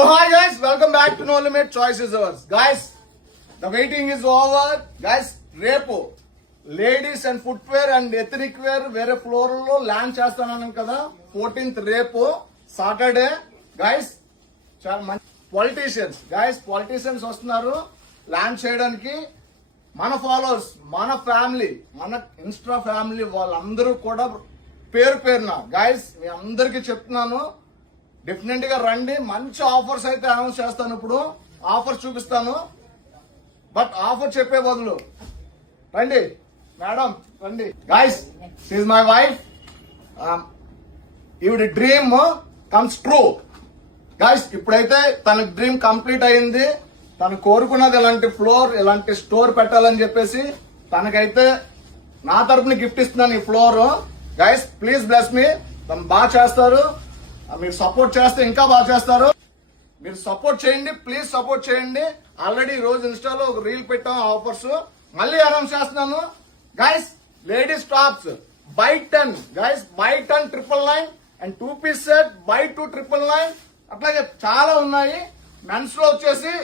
So hi guys, welcome back to No Limit Choice is Ours. Guys, the waiting is over. Guys, రేపు ladies and footwear and ethnic wear వేరే floor లో launch చేస్తాను కదా 14th రేపు Saturday. Guys చాలా మంచి politicians వస్తున్నారు launch చేయడానికి. మన ఫాలోవర్స్, మన ఫ్యామిలీ, మన ఇన్స్టా ఫ్యామిలీ వాళ్ళందరూ కూడా పేరు పేరున గైస్ మీ అందరికి చెప్తున్నాను, డెఫినెట్ గా రండి. మంచి ఆఫర్స్ అయితే అనౌన్స్ చేస్తాను. ఇప్పుడు ఆఫర్స్ చూపిస్తాను, బట్ ఆఫర్ చెప్పే బదులు రండి మేడం, రండి. Guys, she is my wife. ఈవిడ డ్రీమ్ కమ్స్ ట్రూ. గైస్, ఇప్పుడైతే తన డ్రీమ్ కంప్లీట్ అయింది. తను కోరుకున్నది ఇలాంటి ఫ్లోర్, ఇలాంటి స్టోర్ పెట్టాలని చెప్పేసి తనకైతే నా తరపున గిఫ్ట్ ఇస్తున్నాను ఈ floor. Guys, please bless me. తను బాగా చేస్తారు, మీరు సపోర్ట్ చేస్తే ఇంకా బాగా చేస్తారు. మీరు సపోర్ట్ చేయండి, ప్లీజ్ సపోర్ట్ చేయండి. ఆల్రెడీ ఈ రోజు ఇన్స్టాలో ఒక రీల్ పెట్టాం ఆఫర్స్, మళ్ళీ అనౌన్స్ చేస్తున్నాను. Guys, ladies tops buy 10, guys buy 10 999 and 2 piece set buy 2 999. అట్లాగే చాలా ఉన్నాయి. మెన్స్ లో వచ్చేసి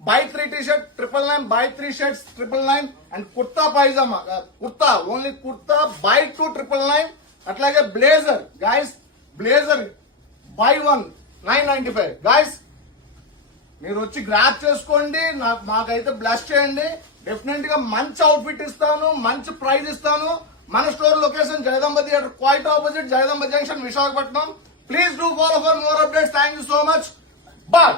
buy 3 T shirt 999, buy 3 shirts 999 and kurta pyjama, kurta only kurta buy 2 999. అట్లాగే blazer, guys blazer buy 1 995. Guys, మీరు వచ్చి గ్రాప్ చేసుకోండి, మాకైతే బ్లెస్ చేయండి. డెఫినెట్ గా మంచి అవుట్ఫిట్ ఇస్తాను, మంచి ప్రైజ్ ఇస్తాను. మన store location Jagadamba theatre quite opposite, Jagadamba junction, Visakhapatnam. Please do follow for more updates. Thank you so much. Bye.